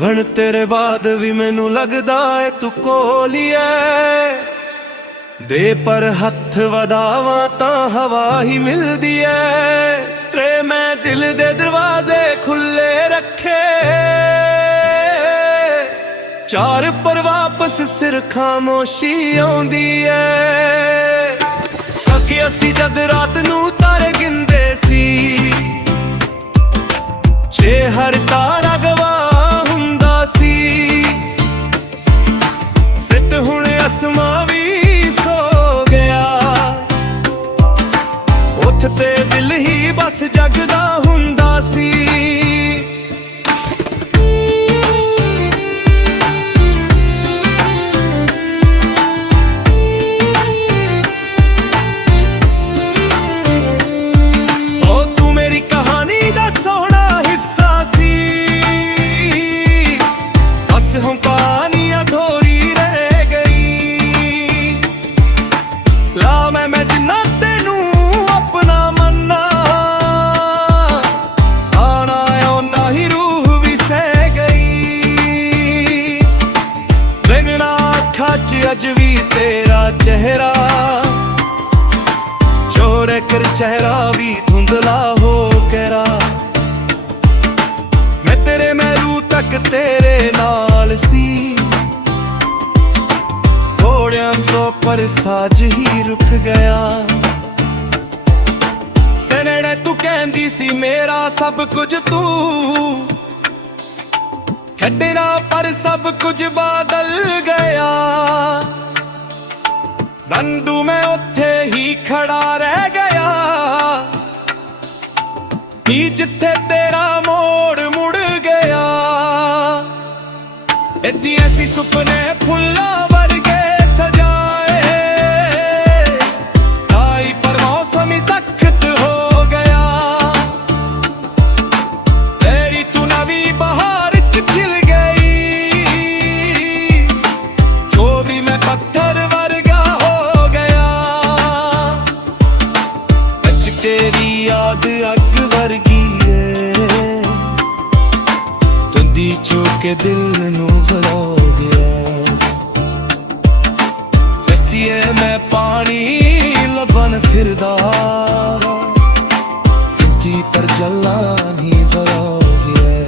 ਹੁਣ ਤੇਰੇ ਬਾਅਦ ਵੀ ਮੈਨੂੰ ਲੱਗਦਾ ਏ ਤੂੰ ਕੋਲ ਈ ਐ। ਦੇ ਪਰ ਹੱਥ ਵਧਾਵਾਂ ਤਾਂ ਹਵਾ ਹੀ ਮਿਲਦੀ ਐ। ਤੇਰੇ ਮੈਂ ਦਿਲ ਦੇ ਦਰਵਾਜ਼ੇ ਖੁੱਲੇ ਰੱਖੇ, ਚਾਰ ਪਰ ਵਾਪਸ ਸਿਰ ਖਾਮੋਸ਼ੀ ਆਉਂਦੀ ਐ। ਕਿ ਅਸੀਂ ਜਦ ਰਾਤ ਨੂੰ ਤਾਰੇ ਗਿਣਦੇ ਸੀ, ਜੇ ਹਰ ਤਾਰਾ ਗਵਾਹ ਹੁੰਦਾ ਸੀ। ਸਿੱਤ ਹੁਣ ਅਸਮਾਂ ਵੀ ਸੋ ਗਿਆ, ਉੱਠ ਤੇ ਦਿਲ ਹੀ ਬਸ ਜਗਦਾ ਹੁੰਦਾ ਸੀ। मैं जिन्ना तेनू अपना मन्ना, आना ओना ही रूह भी सह गई। रंगना अखा च अज भी तेरा चेहरा, चोर कर चेहरा भी धुंधला हो गया। मैं तेरे महरू तक तेरे नाल सी, सो पर साज ही रुक गया। सनेड़े तू कहंदी सी मेरा सब कुछ तू, छड्डना पर सब कुछ बदल गया। रंडू मैं उत्थे ही खड़ा रह गया, नी जिथे तेरा मोड़ मुड़ गया। इद्दी ऐसी सुपने फुल्ला वर्गे सजाए, आई पर मौसम ही सख्त हो गया। तेरी तू नवी बहार च खिल गई, जो भी मैं पत्थर वर्गा हो गया। बस तेरी याद अग वर्गी है, तुंदी छू के दिल नू जला गया। मैं पानी लबन फिरदा, जी पर जला नहीं जरा गया।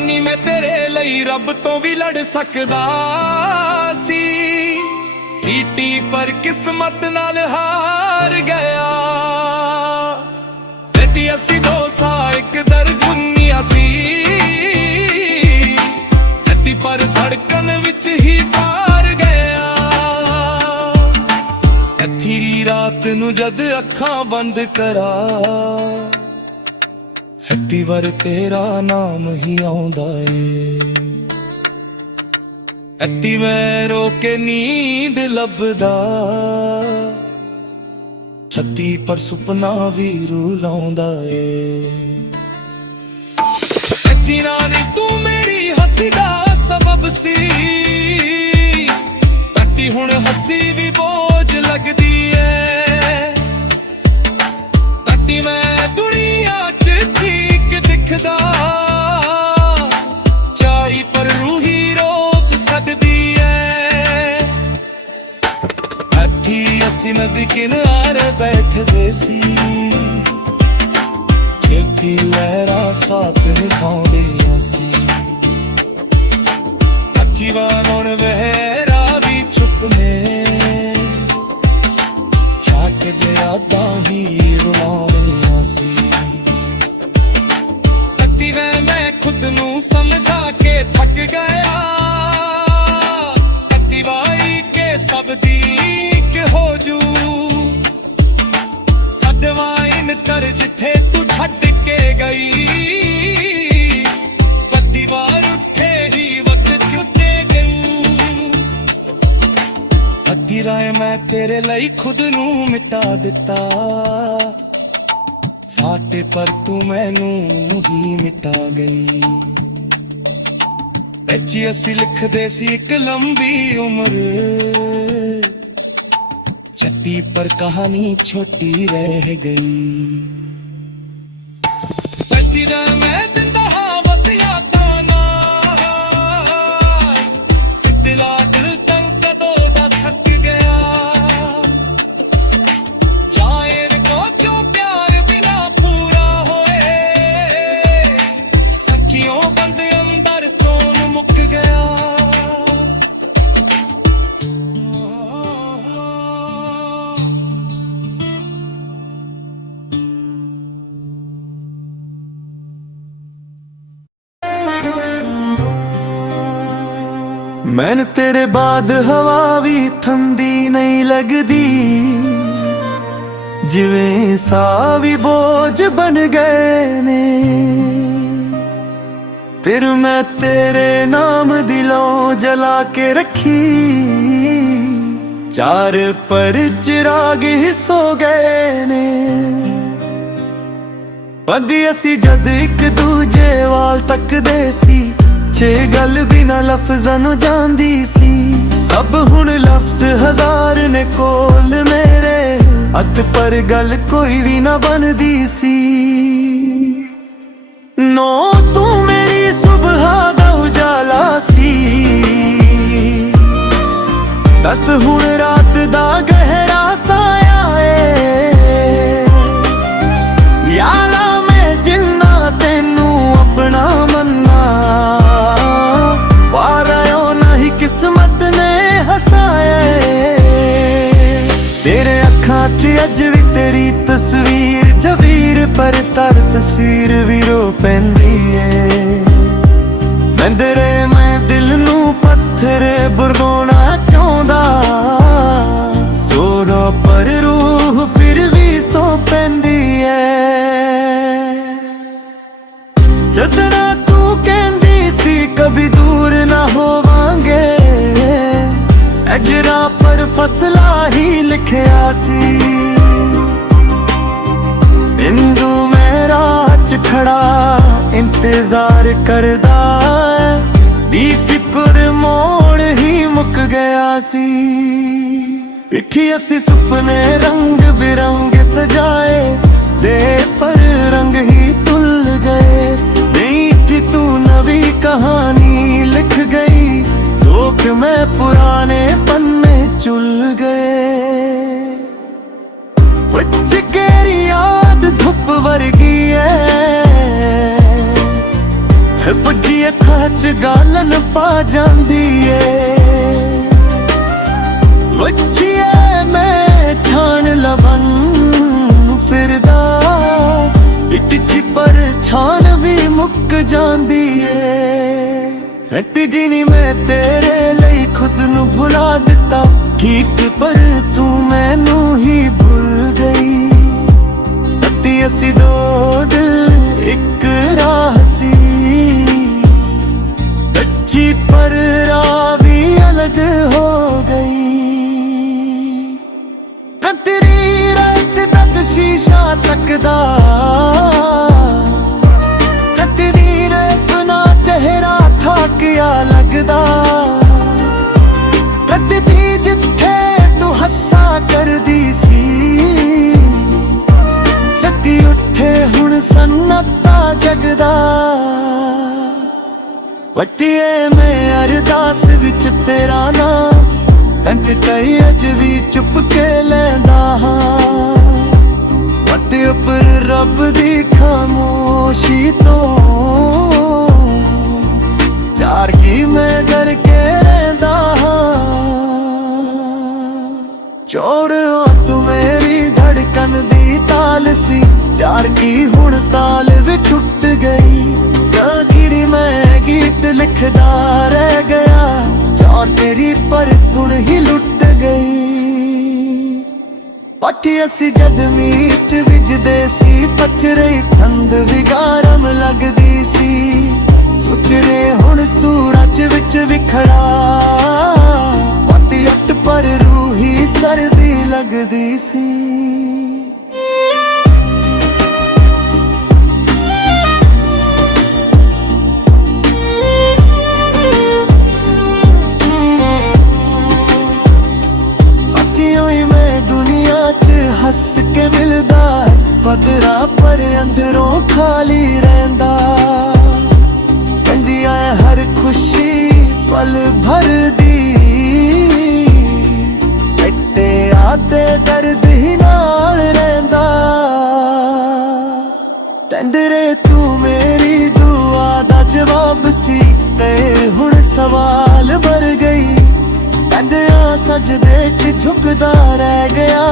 नी मैं तेरे ਲਈ रब तो भी लड़ सकदा सी, पीटी पर किस्मत नाल हार गया। बेटी असी दो सा एक दरगुनिया सी, पर धड़कन विच ही पार गया। अथीरी रात नू जद अखां बंद करा, हत्ती वर तेरा नाम ही आउंदा ए। अत्ती मैं रोके नींद लभदा, छत्ती पर सुपना भी रुलाउंदा ए। अत्ती नानी तू मेरी हसी दा सबब सी, तक्की हुण हसी भी बोझ लगदी है। तक्की मैं दुनिया च ठीक दिखदा, चारी पर रूही रोज सददी है। अठी असी नदी किनारे बैठदे सी, खेती लहरा साथ निभाउंदियां सी। जीवन हुण बहेरा भी छुपने, झाक दे यादां ही रुलाउणियां सी। कदी मैं खुद नू समझा के थक गया, कदी वाई के सब दी एक हो जू। सदवाइन कर जिथे तू छड्ड के गई, पत्ती वार उठे ही अद्धी राय मैं तेरे ਲਈ खुद नू मिटा दिता। फाटे पर तू मैनू ही मिटा गई। बच्ची असी लिखदे सी एक लंबी उम्र, छठी पर कहानी छोटी रह गई। बच्ची मैं जिंदा हाँ बस मैंने तेरे बाद हवा भी ठंडी नहीं लगदी, जिवें साह भी बोझ बन गए ने। फिर मैं तेरे नाम दिलों जला के रखी, चार पर चिराग ही सो गए ने। पदी असी जद एक दूजे वाल तकदे सी, छे गल बिना लफ्ज़ां नूं जांदी सी। सब हुण लफ्ज़ हज़ार ने कोल मेरे, हथ पर गल कोई भी ना बनदी सी। नो तू मेरी सुबह दा उजाला सी, दस हुण रात दा गहरा साया है। यारा मैं जिन्ना तेनू अपना मन्ना, वारायो नहीं किस्मत ने हसाया है। तेरे अखां च अज भी तेरी तस्वीर जवीर, पर तर तस्वीर भी रो पैंदी है। मैंदरे मैं दिल नू पत्थर बुरगोना चाहुंदा, सोना पर रूह फिर भी सो पैंदी है। सदरा तू कहंदी सी कभी दूर ना होवांगे, अजरा पर फसला ही लिखिया सी। बिंदु मैं राह च खड़ा इंतजार करदा, दी फिक्र मोड़ ही मुक गया सी। पिठी असी सुपने रंग बिरंग सजाए, दे पर रंग ही तुल गए। नहीं तू नवी कहानी लिख गई, जोक में पुराने पन्ने चुल गए। विच गहरी याद धुप वर्गी है, पुजी अखां च गालन पा जांदी है। वच्चिए मैं छान लवन फिरदा, इटची पर छान भी मुक जांदी है। हट जिनी मैं तेरे लिए खुद नू भुला दिता, ठीक पर तू मैनू ही भूल गई। अती असी दो दिल एक राह सी, अच्छी पर राह भी अलग हो गई। तेरी रात तक शीशा तकदा, तेरी अपना चेहरा था क्या लगदा। कद भी जिथे तू हस्सा कर दी सी, छती उठे हुण सन्नता जगदा। वटिए मैं अरदास विच तेरा नाम, कंट कई अज भी चुप के लैंदा हां। वट उपर रब दी खामोशी तो, चार की मैं करके रहिंदा हां। चोड़ तू मेरी धड़कन दी ताल सी, चार की हुण ताल भी टुट गई। आखिर मैं गीत लिखदा रह गया, चार तेरी पर धुन ही लुट गई। पट्टी असी जद मीच विजदे सी, पचरे ठंड भी गारम लगदी सी। सुचरे हुण सूरज विच विखड़ा, पट्टी अट पर रूही सर्दी लगदी सी। हस के मिलदा बदरा पर अंदरों खाली रहंदा। कहंदियां हर खुशी पल भर दी, इत्ते आते दर्द ही नाल रहंदा। तंदरे तू मेरी दुआ दा जवाब सी, ते हुण सवाल भर गई। कहंदियां सजदे च झुकदा रह गया,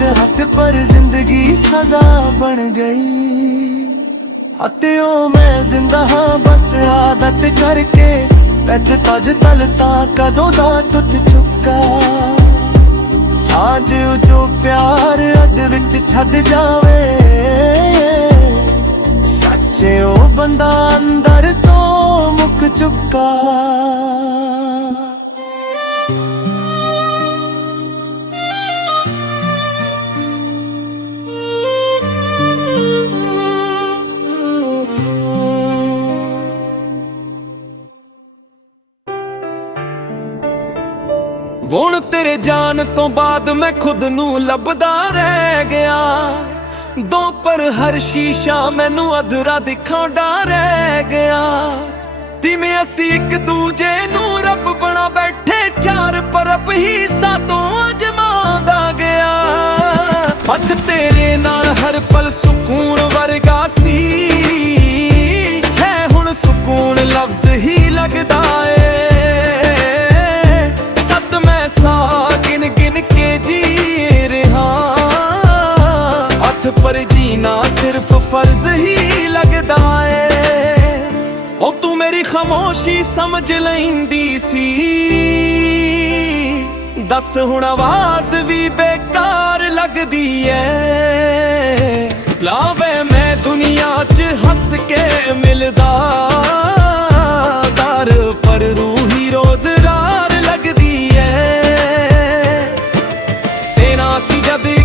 हाथ पर जिंदगी सजा बन गई। हत्यों मैं जिंदा हाँ बस आदत करके, बैठ तज तल ता कदों दा टुट चुका। आज जो प्यार अध विच छड़ जावे, सच्चे ओ बंदा अंदर तो मुक चुका। ਹੁਣ ਤੇਰੇ ਜਾਣ ਤੋਂ ਬਾਅਦ ਮੈਂ ਖੁਦ ਨੂੰ ਲੱਭਦਾ ਰਹਿ ਗਿਆ। ਦੋ ਪਰ ਹਰ ਸ਼ੀਸ਼ਾ ਮੈਨੂੰ ਅਧੂਰਾ ਦਿਖਾਉਂਦਾ ਰਹਿ ਗਿਆ। ਜਿਵੇਂ ਅਸੀਂ ਇੱਕ ਦੂਜੇ ਨੂੰ ਰੱਬ ਬਣਾ ਬੈਠੇ, ਚਾਰ ਪਰਪ ਹੀ ਸਾਤੋਂ ਅਜਮਾਉਂਦਾ ਗਿਆ। ਹੱਥ ਤੇਰੇ ਨਾਲ ਹਰ ਪਲ ਸਕੂਨ ਵਰਗਾ ਸੀ, ਛੇ ਹੁਣ ਸਕੂਨ ਲਫ਼ਜ਼ ਹੀ ਲੱਗਦਾ ਏ। गिन गिन के जी रहा हथ पर जीना सिर्फ फर्ज ही लगदा है। ओ तू मेरी खामोशी समझ लैंदी सी, दस हुण आवाज भी बेकार लगदी है। लावे मैं दुनिया च हस के मिलदा दर, पर रूही रोज रार लगदी है।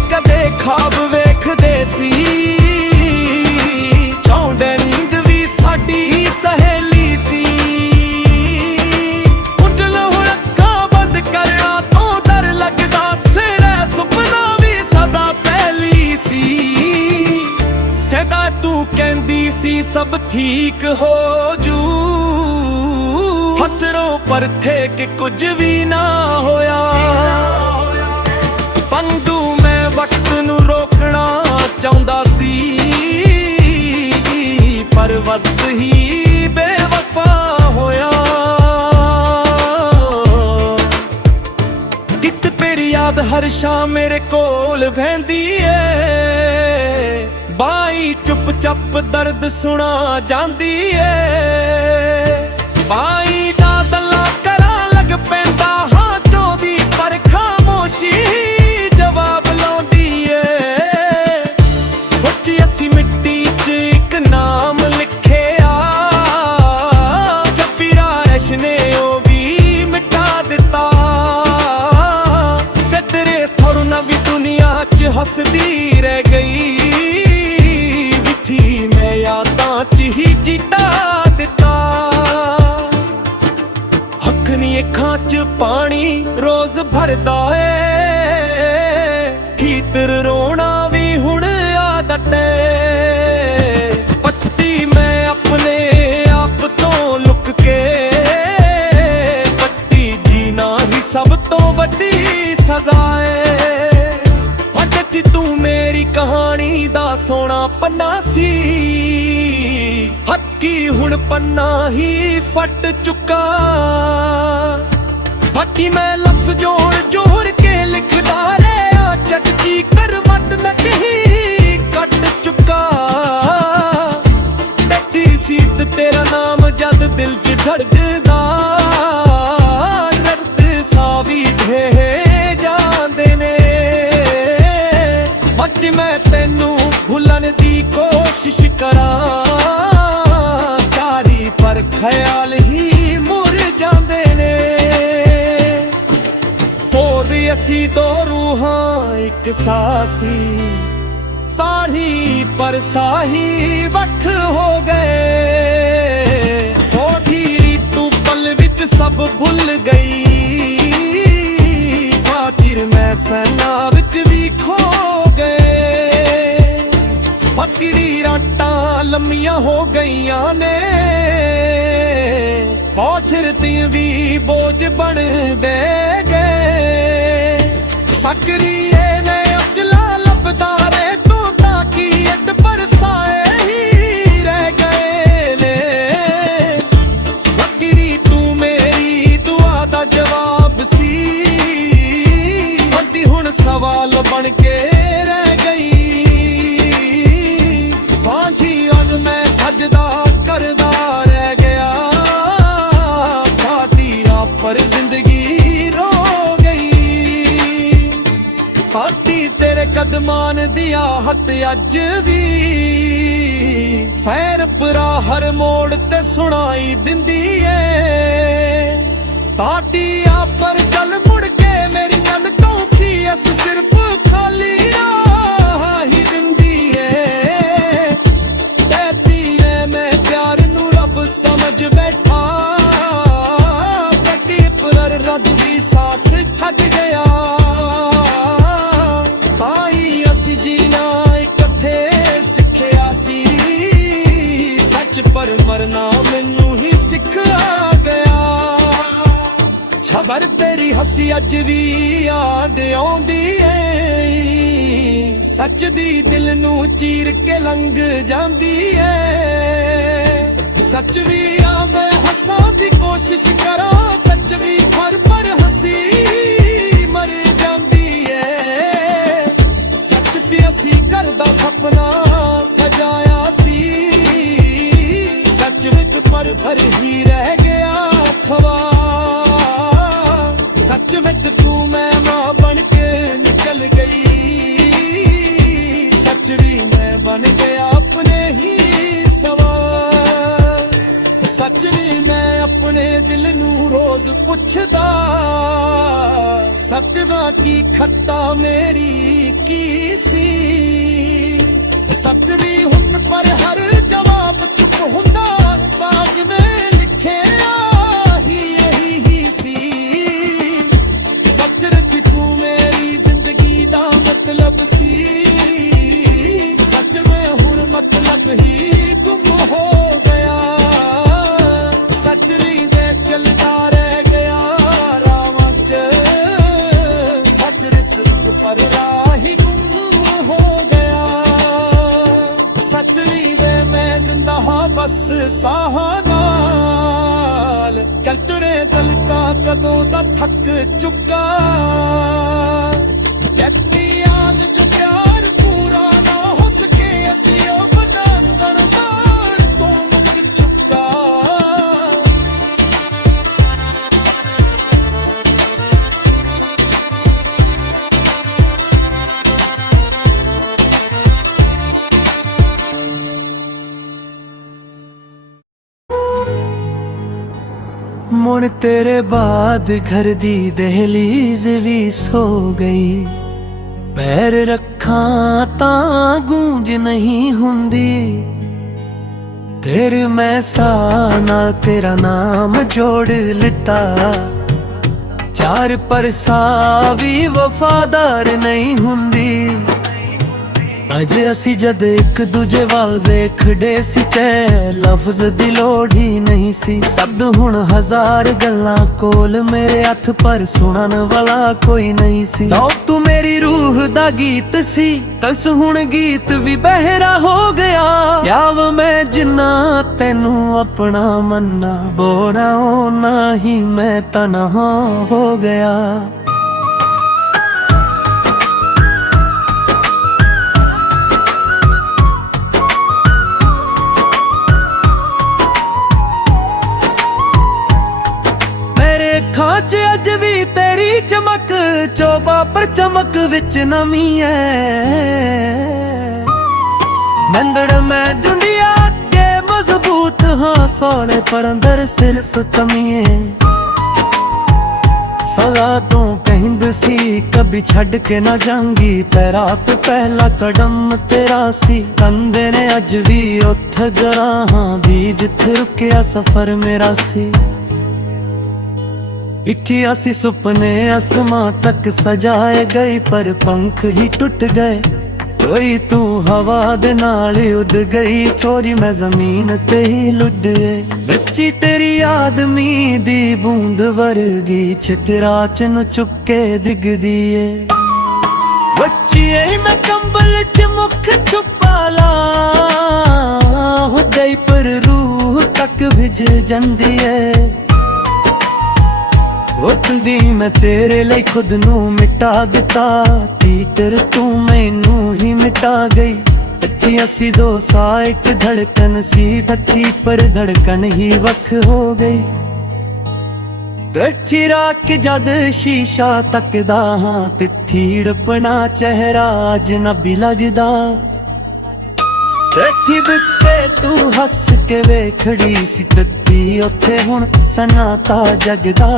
कदे खाब वेखदे सी, चाहुंदे नींद भी साडी सहेली सी। उजल हुण अखां बंद करना तो डर लगदा, सिरे सुपना भी सजा पहली सी। सदा तू कहंदी सी सब ठीक हो जू, पत्थरों पर थे कि कुछ भी ना होया। पंडू मैं वक्त नू रोकना चाहुंदा सी, पर वक्त ही बेवफा होया। कित तेरी याद हर शाम मेरे कोल बहंदी है, बाई चुप चाप दर्द सुना जांदी है। बाई दा दला करा लग पैंदा हां जोदी, पर खामोशी जवाब लाउंदी है। बच्ची असी मिट्टी च एक नाम लिखिया, जब्बी रायश ने ओ भी मिटा दिता। सिदरे थोड़ नवी दुनिया च हसदी रह गई, बिठी मैं यादां च ही जीता दिता। हकनी अखां च पानी रोज भरदा है, खीतर रोना भी हुण आदत है। पट्टी मैं अपने आप तो लुक के, पट्टी जीना ही सब तो वड्डी सजा है। अजती तू मेरी कहानी दा सोना पन्ना सी, हक्की हुण पन्ना ही फट चुका। बाकी मैं लफ्ज जोड़ जोड़ के लिखदा रहा, जग की करवट न कहीं कट चुका। तेरी सीट तेरा नाम जद दिल च धड़कदा, दर्द सा भी ढे जांदे ने। बाकी मैं तेनू भुलन दी कोशिश करा, चारी पर ख्याल ही मुर जांदे ने। असी दो रूहां एक सासी, साही पर साही वख हो गए। थोड़ी रीतू पल विच सब भुल गई, फाकिर मैं सना विच भी खो गए। फकीरी रातां लम्मियां हो गईयां ने, फौजर दी भी बोझ बन बह गए। सकरिए ने अचला लभदा रे तू, ताकि अट बरसाए ही रह गए ने। फकीरी तू मेरी दुआ दा जवाब सी, बंदी हुण सवाल बन के रह गई। फांसी अन मैं सजदा करदा रह गया, ਆਹਟ ਅੱਜ ਵੀ ਫੈਰ ਪਰਾ ਹਰ ਮੋੜ ਤੇ ਸੁਣਾਈ ਦਿੰਦੀ ਏ। ਤਾਟੀਆਂ ਪਰ ਚੱਲ ਮੁੜ ਕੇ ਮੇਰੀ ਨਨ ਕੌਂਚੀ ਅਸ ਸਿਰਫ ਖਾਲੀ ਰਾਹ ਹੀ ਦਿੰਦੀ ਏ। ਕਹਤੀ ਏ ਮੈਂ ਪਿਆਰ ਨੂੰ ਰੱਬ ਸਮਝ ਬੈਠਾ, ਕੱਟੀ ਪਰ ਰੱਬ ਵੀ ਸਾਥ ਛੱਡ ਗਿਆ। ਤਾਈ ਅਸੀਂ ਜੀਣਾ ਇਕੱਠੇ ਸਿੱਖਿਆ ਸੀ, ਸੱਚ ਪਰ ਮਰਨਾ ਮੈਨੂੰ ਹੀ ਸਿਖਾ ਗਿਆ। ਖਬਰ ਤੇਰੀ ਹੱਸੀ ਅੱਜ ਵੀ ਯਾਦ ਆਉਂਦੀ ਏ, ਸੱਚ ਦੀ ਦਿਲ ਨੂੰ ਚੀਰ ਕੇ ਲੰਘ ਜਾਂਦੀ ਏ। ਸੱਚ ਵੀ ਆ ਮੈਂ ਹੱਸਾਂ ਦੀ ਕੋਸ਼ਿਸ਼ ਕਰਾਂ, ਸੱਚ ਵੀ ਹਰ ਪਰ ਹੱਸੀ ਮਰ ਜਾਂਦੀ ਏ। ਸੱਚ ਵੀ ਅਸੀਂ ਘਰ ਦਾ ਸੁਪਨਾ ਸਜਾਇਆ ਸੀ, ਸੱਚ ਵਿੱਚ ਪਰ ਹੀ ਰਹਿ ਗਿਆ ਖਵਾ। ਸੱਚ ਵਿੱਚ ਤੂੰ ਮੈਂ ਮਾਂ ਬਣ ਕੇ ਨਿਕਲ ਗਈ, ਸੱਚ ਵੀ ਮੈਂ ਬਣ ਗਿਆ ਆਪਣੇ ਹੀ ਸਵਾ। ਸੱਚ ਵੀ ਮੈਂ ਆਪਣੇ ਦਿਲ ਨੂੰ ਰੋਜ਼ ਪੁੱਛਦਾ, ਸੱਚਾ ਕੀ ਖੱਤਾ ਮੇਰੀ ਕੀ ਸੀ। ਸੱਚ ਵੀ ਹੁਣ ਪਰ ਹਰ ਜਵਾਬ ਚੁੱਪ ਹੁੰਦਾ, ਬਾਜ ਮੈਂ ਲਿਖਿਆ ਹੀ ਇਹੀ ਹੀ ਸੀ। ਸੱਚ ਰੱਖੀ ਤੂੰ ਮੇਰੀ ਜ਼ਿੰਦਗੀ ਦਾ ਮਤਲਬ ਸੀ, ਸੱਚ ਮੈਂ ਹੁਣ ਮਤਲਬ ਹੀ ਗੁੰਮ ਹੋ ਗਿਆ। ਸੱਚ ਵੀ ਦੇ ਚੱਲਦਾ ਰਹਿ ਗਿਆ ਰਾਵਾਂ ਚ, ਸੱਚ ਰਿਸਕ ਪਰ ਰਾਹ ਹੀ ਗੁੰਮ ਹੋ ਗਿਆ। ਸੱਚ ਵੀ ਦੇ ਮੈਂ ਜ਼ਿੰਦਾ ਹਾਂ ਬਸ ਸਾਹਾਂ ਨਾਲ, ਚੱਲ ਤੁਰੇ ਦਿਲ ਕਾ ਕਦੋਂ ਦਾ ਥੱਕ ਚੁੱਕਾ। ਜੱਤੀ ਯਾਦ ਜੋ ਪਿਆਰ ਪੂਰਾ ਨਾ ਹੋ ਸਕੇ, ਅਸੀਂ ਉਹ ਬਨਾਂਦਣ ਮਾਰ ਤੋਂ ਮੁੱਕ ਚੁੱਕਾ। ਮੁੜ ਤੇਰੇ ਬਾਅਦ ਘਰ ਦੀ ਦਹਲੀਜ਼ ਵੀ ਸੋ ਗਈ, ਪੈਰ ਰੱਖਾਂ ਤਾਂ ਗੂੰਜ ਨਹੀਂ ਹੁੰਦੀ। ਤੇਰੇ ਮੈਂ ਸਾਹ ਨਾਲ ਤੇਰਾ ਨਾਮ ਜੋੜ ਲਿੱਤਾ, ਚਾਰ ਪਰ ਸਾਹ ਵੀ ਵਫਾਦਾਰ ਨਹੀਂ ਹੁੰਦੀ। ਅੱਜ ਅਸੀਂ ਜਦ ਇੱਕ ਦੂਜੇ ਵੱਲ ਦੇਖਦੇ ਸੀ, ਚੈ ਲਫ਼ਜ਼ ਦੀ ਲੋੜ ਹੀ ਨਹੀਂ ਸੀ। ਸ਼ਬਦ ਹੁਣ ਹਜ਼ਾਰ ਗੱਲਾਂ ਕੋਲ ਮੇਰੇ ਹੱਥ, ਪਰ ਸੁਣਨ ਵਾਲਾ ਕੋਈ ਨਹੀਂ ਸੀ। ਲਓ ਤੂੰ ਮੇਰੀ ਰੂਹ ਦਾ ਗੀਤ ਸੀ, ਤਸ ਹੁਣ ਗੀਤ ਵੀ ਬਹਿਰਾ ਹੋ ਗਿਆ। ਯਾਵ ਮੈਂ ਜਿੰਨਾ ਤੈਨੂੰ ਆਪਣਾ ਮੰਨਾ, ਬੋੜਾ ਹੋਣਾ ਹੀ ਮੈਂ ਤਨਹਾ ਹੋ ਗਿਆ। ਅੱਖਾਂ 'ਚ ਅੱਜ ਵੀ ਤੇਰੀ ਚਮਕ, ਚੋਬਾ ਪਰ ਚਮਕ ਵਿੱਚ ਨਮੀ ਐ। ਨੰਦੜ ਮੈਂ ਦੁਨੀਆ ਕੇ ਮਜ਼ਬੂਤ ਹਾਂ, ਸੋਹਣੇ ਪਰ ਅੰਦਰ ਸਿਰਫ ਕਮੀ ਐ। ਸਦਾ ਤੋਂ ਕਹਿੰਦ ਸੀ ਕਭੀ ਛੱਡ ਕੇ ਨਾ ਜਾਂਗੀ, ਪੈਰਾਂ ਪੇ ਪਹਿਲਾ ਕਦਮ ਤੇਰਾ ਸੀ। ਕੰਦੇ ਨੇ ਅੱਜ ਵੀ ਉੱਥੇ ਗਰਾਹਾਂ ਦੀ, ਜਿੱਥੇ ਰੁਕਿਆ ਸਫ਼ਰ ਮੇਰਾ ਸੀ। इक्की ਅਸੀਂ ਸੁਪਨੇ ਅਸਮਾਂ ਤੱਕ ਸਜਾਏ ਗਏ, ਪਰ ਪੰਖ ਹੀ ਟੁੱਟ ਗਏ। ਚੋਰੀ ਤੂੰ ਹਵਾ ਦੇ ਨਾਲ ਉੱਡ ਗਈ, ਚੋਰੀ ਮੈਂ ਜ਼ਮੀਨ ਤੇ ਹੀ ਲੁੱਟ ਗਏ। ਬੱਚੀ ਤੇਰੀ ਆਦਮੀ ਦੀ ਬੂੰਦ ਵਰਗੀ, ਛਿਤਰਾ ਚ ਨੂੰ ਚੁੱਕੇ ਦਿਖਦੀ ਏ। ਬੱਚੀ ਏ ਮੈਂ ਕੰਬਲ ਚ ਮੁੱਖ ਛੁਪਾ ਲਾ, ਹੁੱਦੇ ਪਰ ਰੂਹ ਤੱਕ ਭਿਜ ਜਾਂਦੀ ਏ। ਉੱਠਦੀ ਮੈਂ ਤੇਰੇ ਲਈ ਖੁਦ ਨੂੰ ਮਿਟਾ ਦਿੱਤਾ, ਟੀਚਰ ਤੂੰ ਮੈਨੂੰ ਹੀ ਮਿਟਾ ਗਈ। ਇੱਥੇ ਅਸੀਂ ਦੋ ਸਾਹ ਇੱਕ ਧੜਕਨ ਸੀ, ਥੱਕੀ ਪਰ ਧੜਕਨ ਹੀ ਵੱਖ ਹੋ ਗਈ। ਬੈਠੀ ਰਾਖ ਜਦ ਸ਼ੀਸ਼ਾ ਤੱਕਦਾ ਹਾਂ ਤੇ ਥੀੜਪਣਾ ਚਿਹਰਾ ਅਜਨਬੀ ਲੱਗਦਾ। ਬੈਠੀ ਬਿੱਸੇ ਤੂੰ ਹੱਸ ਕੇ ਵੇਖੜੀ ਸੀ ਤੱਤੀ, ਉੱਥੇ ਹੁਣ ਸਨਾਤਾ ਜਗਦਾ।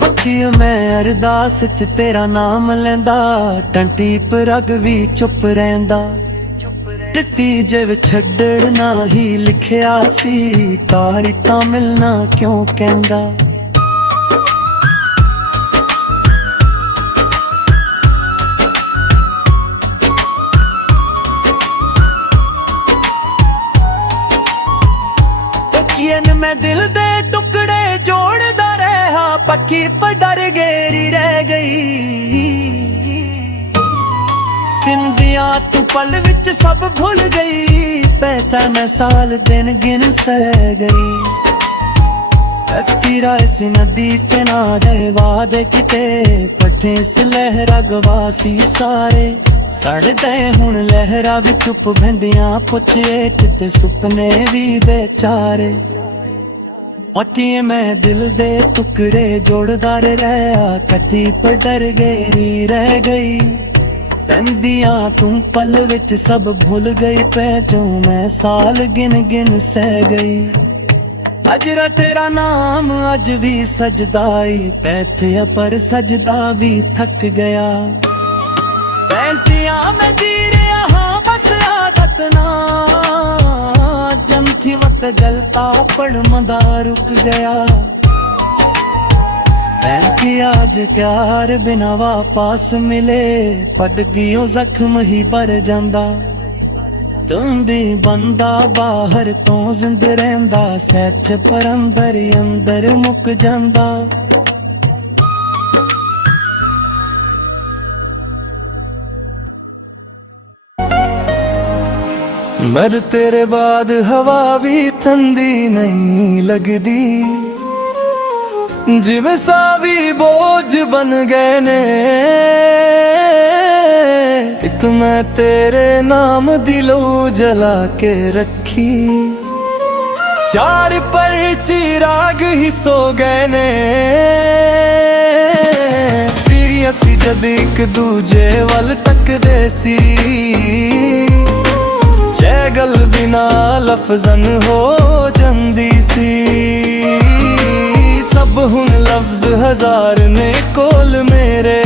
ਪੱਖੀ ਮੈਂ ਅਰਦਾਸ ਚ ਤੇਰਾ ਨਾਮ ਲੈਂਦਾ, ਟੰਟੀ ਪਰਗ ਵੀ ਚੁੱਪ ਰਹਿੰਦਾ। ਟਿੱਤੀ ਜਿਵ ਛੱਡਣਾ ਹੀ ਲਿਖਿਆ ਸੀ, ਤਾਰੀ ਤਾਂ ਮਿਲਣਾ ਕਿਉਂ ਕਹਿੰਦਾ। ਪੱਖੀਆਂ ਮੈਂ ਦਿਲ ਦੇ ਟੁਕੜੇ ਜੋੜਦਾ ਰਿਹਾ, ਪੱਖੀ ਪਰ ਡਰ ਗੇਰੀ ਰਹਿ ਗਈ। ਸਿੰਧਿਆ ਤੂੰ ਪਲ ਵਿੱਚ ਸਭ ਭੁੱਲ ਗਈ, ਪੈਤਾ ਮੈਂ ਸਾਲ ਦਿਨ ਗਿਣ ਸਹਿ ਗਈ। ਤੀਰਾ ਇਸ ਨਦੀ ਤੇ ਨਾ ਦੇ ਵਾਦੇ ਕਿਤੇ, ਪੱਠੇ ਸ ਲਹਿਰਾ ਗਵਾਸੀ ਸਾਰੇ। ਸੜਦੇ ਹੁਣ ਲਹਿਰਾ ਵੀ ਚੁੱਪ ਬਹਿੰਦੀਆਂ, ਪੁੱਛੇ ਤੇ ਸੁਪਨੇ ਵੀ ਬੇਚਾਰੇ। ਮੱਟੀਏ ਮੈਂ ਦਿਲ ਦੇ ਟੁਕੜੇ ਜੋੜਦਾ ਰਿਹਾ, ਕੱਟੀ ਪਰ ਡਰ ਗਈ ਰਹਿ ਗਈ। ਪੈਂਦੀਆਂ ਤੂੰ ਪਲ ਵਿੱਚ ਸਭ ਭੁੱਲ ਗਈ, ਪੈ ਜੋ ਮੈਂ ਸਾਲ ਗਿਣ ਗਿਣ ਸਹਿ ਗਈ। ਅਜਰਾ ਤੇਰਾ ਨਾਮ ਅੱਜ ਵੀ ਸਜਦਾਈ, ਪੈਠਿਆ ਪਰ ਸਜਦਾ ਵੀ ਥੱਕ ਗਿਆ। ਪੈਂਤੀਆਂ ਮੈਂ ਜੀ ਰਿਹਾ ਹਾਂ ਬਸ ਆਦਤ ਨਾਲ, ਜੰਥੀ ਵਕਤ ਜਲਤਾ ਪੜ ਮੰਦਾ ਰੁਕ ਗਿਆ। ਕਿ आज प्यार बिना वापस मिले, पट गियो जख्म ही भर जांदा। तुम भी बंदा बाहर तो जिंद रहिंदा, सच पर अंदर ही अंदर मुक जांदा। मर तेरे बाद हवा भी ठंडी नहीं लगदी, जिवें सावी बोझ बन गए ने। एक मैं तेरे नाम दिलों जला के रखी, चार पर चिराग ही सो गए ने। फिर असी जद एक दूजे वल तकदे सी, जै गल बिना लफजन हो जांदी सी। सब हुन लफ्ज हजार ने कोल मेरे,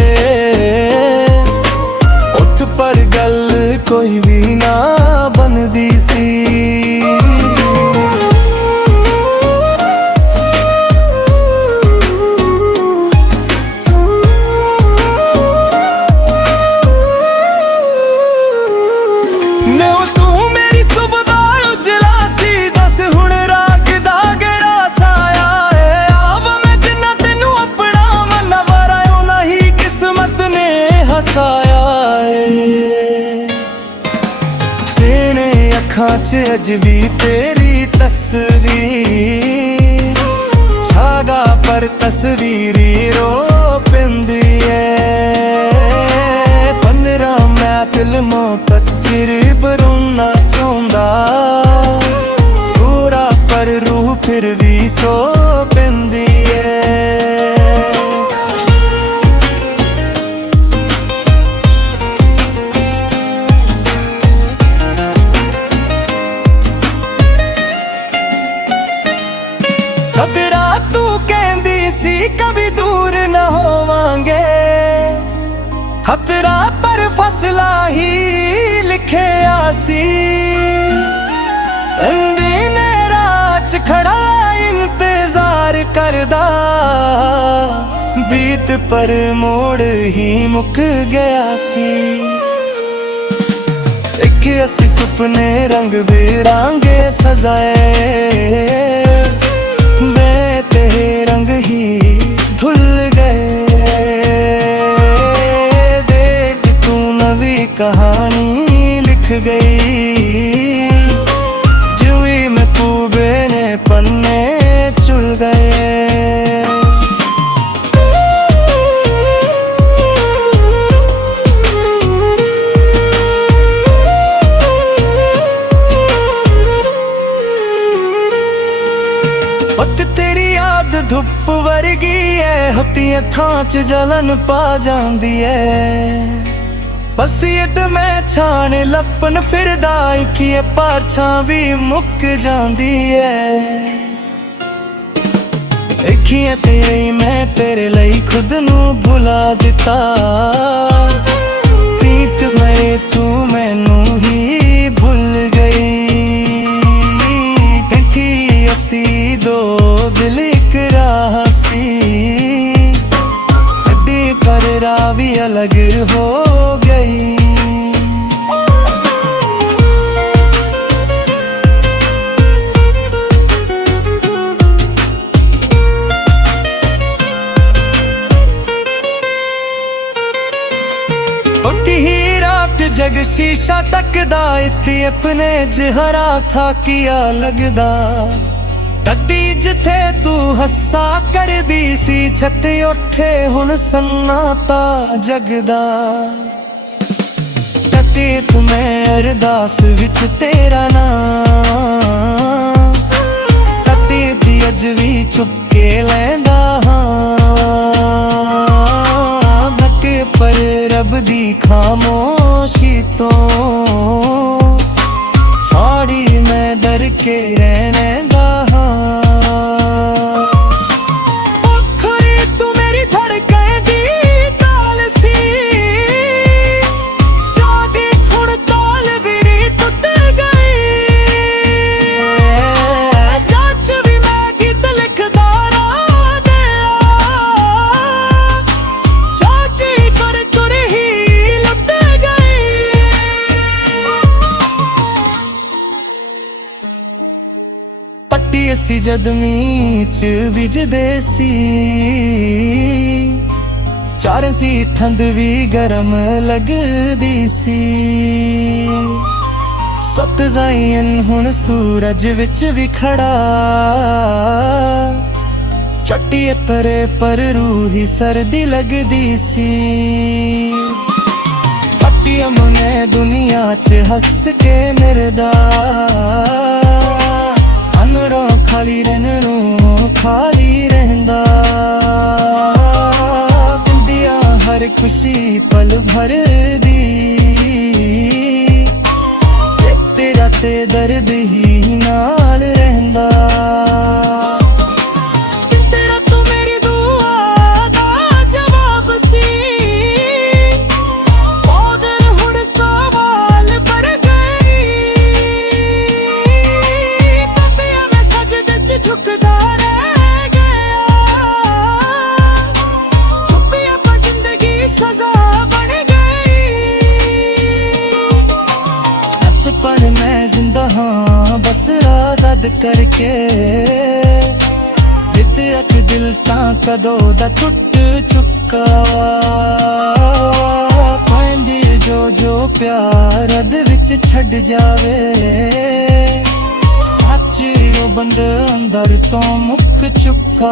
उठ पर गल कोई भी ना बनदी सी। च अज भी तेरी तस्वीर, छागा पर तस्वीरी रो पिंदी है। 15 मैं फिल्मों कच्चिर बरूना चाहता, सूरा पर रूह फिर भी सो पिंदी है। सदरा तू कहंदी सी कभी दूर न होवांगे, खतरा पर फसला ही लिखे आसी। अंधी ने रात खड़ा इंतजार करदा, बीत पर मोड़ ही मुक गया सी। एक असी सुपने रंग बिरंगे सजाए, मैं तेरे रंग ही धुल गए। देख तू नवी कहानी लिख गई, जुई में कूबे ने पन्ने चुल गए। वक्त तेरी याद ਦੀਆਂ ਥਾਂ 'ਚ ਜਲਨ ਪਾ ਜਾਂਦੀ ਐ। ਬਸੀਅਤ ਮੈਂ ਛਾਣ ਲੱਪਣ ਫਿਰਦਾ ਇੱਕੀਏ ਪਾਰਛਾਂ ਵੀ ਮੁੱਕ ਜਾਂਦੀ ਐ। ਅੱਖੀਆਂ ਤੇਰੀ ਮੈਂ ਤੇਰੇ ਲਈ ਖੁਦ ਨੂੰ ਭੁਲਾ ਦਿੱਤਾ। ਪ੍ਰੀਤ ਮੇਰੇ ਤੂੰ ਮੈਨੂੰ ਹੀ ਭੁੱਲ ਗਈ। ਕਹਿੰਦੀ ਅਸੀਂ ਦੋ ਦਿਲ ਇੱਕ ਰਾਹ ਸੀ, ਅੱਡੀ ਪਰ ਰਾਹ ਵੀ ਅਲੱਗ ਹੋ ਗਈ। ही रात जग शीशा तकदा इत्थे अपने चेहरा था किया लगदा। कदी जिथे तू हस्सा कर दी सी छत उठे हुण सन्नाटा जगदा। कदी तुम्हें अरदास विच तेरा नाम, कदी दी अज भी चुपके लैंदा हां। पर रब दी खामोशी तो फाड़ी मैं डर के रहने दा। तू मेरी धड़कन दी ताल सी, जादी हुण ताल भी टुट गई। जज भी मैं गीत लिखदा रह गया, पट्टी असी जदमी च बिजदे सी। चार सी ठंड भी गरम लगदी सी। सत जाइन हुण सूरज विच भी खड़ा, चट्टी तरे पर रूही सर्दी लगदी सी। फट्टी अमने दुनिया च हस के मिरदा, अनरों खाली रहनों खाली रहंदा। दिंदिया हर खुशी पल भर दी, तेरा ते दर्द ही नाल रहंदा। तेरा तो मेरी दुआ दा जवाब सी, पौधे हुण सवाल भर गई। झुकदा रह गया, छुपिया पर जिंदगी सजा बन गई। पर मैं जिंदा हाँ बस रद्द करके, एक दिल तां कदों दा टुट चुका। पैंदी जो जो प्यार अद विच छड़ जावे, वो बंद अंदर तो मुक चुका।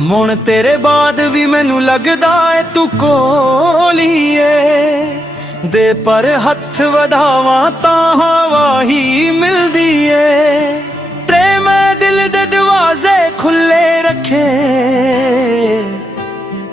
मुण तेरे बाद भी मैनू लगदा है तू कोल ही है। दे पर हथ वधावा तां हवा ही मिलदी है। ते मैं दिल दे दरवाजे खुले रखे,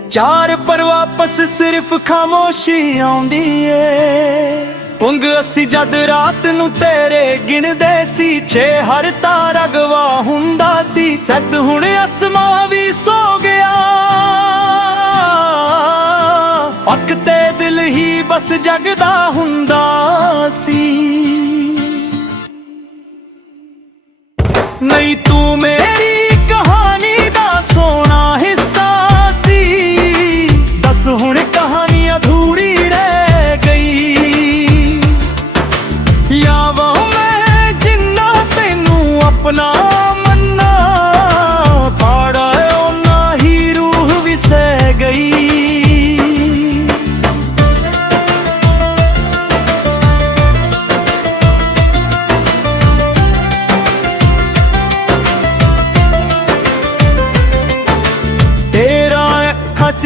चार पर वापस सिर्फ खामोशी आउंदी ए। पुंग असी जद रात नू तेरे गिनदे सी, छे हर तारा गवा हुंदा सी। सद हुण असमां भी सो गया, अक ते दिल ही बस जगदा हुंदा सी। नहीं तू मेरी कहानी दा सोना हिस्सा सी, दस हुण कहानी अधूरी रह गई। या वो मैं जिन्ना तेनू अपना मन्ना, पाड़ा ओना ही रूह भी सह गई।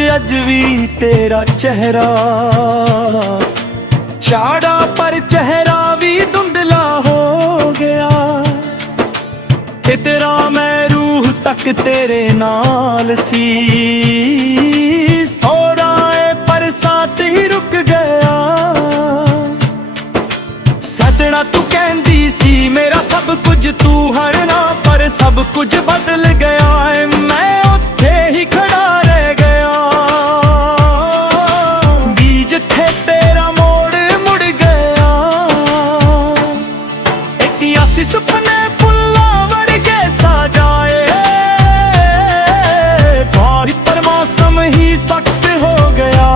अज भी तेरा चेहरा चाड़ा, पर चेहरा भी धुंधला हो गया। ਤੇ ਤੇਰਾ ਮੈਂ ਰੂਹ ਤੱਕ ਤੇਰੇ ਨਾਲ ਸੀ। ਸੋਹਰਾਏ ਪਰ ਸਾਥ ਹੀ ਰੁਕ ਗਿਆ। ਸੱਜਣਾ ਤੂੰ ਕਹਿੰਦੀ ਸੀ ਮੇਰਾ ਸਭ ਕੁਝ ਤੂੰ ਹਰਨਾ, ਪਰ ਸਭ ਕੁਝ ਬਦਲ ਗਿਆ ਏ, ਮੈਂ ਉੱਥੇ ਹੀ ਖੜਾ ਰਹਿ ਗਿਆ। ਵੀ ਜਿੱਥੇ ਤੇਰਾ ਮੋੜ ਮੁੜ ਗਿਆ। ਇੱਕ ਆਸੀ ਸੁਪਨੇ ਫੁੱਲਾਂ ਵਰਗੇ ਸਜਾਏ, ਭਾਰੀ ਪਰ ਮੌਸਮ ਹੀ ਸਖਤ ਹੋ ਗਿਆ।